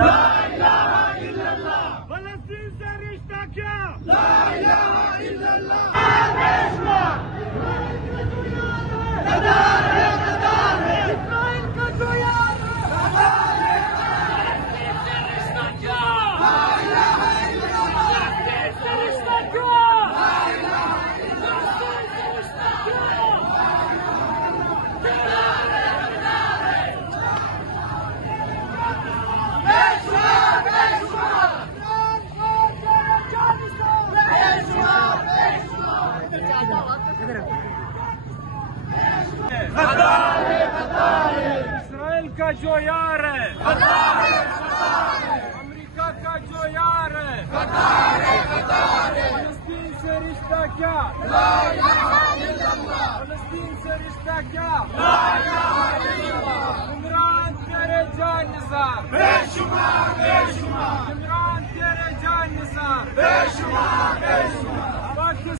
ला इलाहा इल्लल्लाह। फलस्तीन से रिश्ता क्या? ला इलाहा इल्लल्लाह। इस्राइल का जो यार है। फलस्तीन से रिश्ता क्या? ला इलाहा इल्लल्लाह। फलस्तीन से रिश्ता क्या? ला इलाहा इल्लल्लाह। फलस्तीन से रिश्ता क्या? इस्राइल का जो यार है, अमेरिका का जो यार है, फलस्तीन से रिश्ता क्या? फलस्तीन से रिश्ता क्या? इमरान तेरे जान निसार, बेशुमार बेशुमार इमरान तेरे जान निसार, बेशुमार।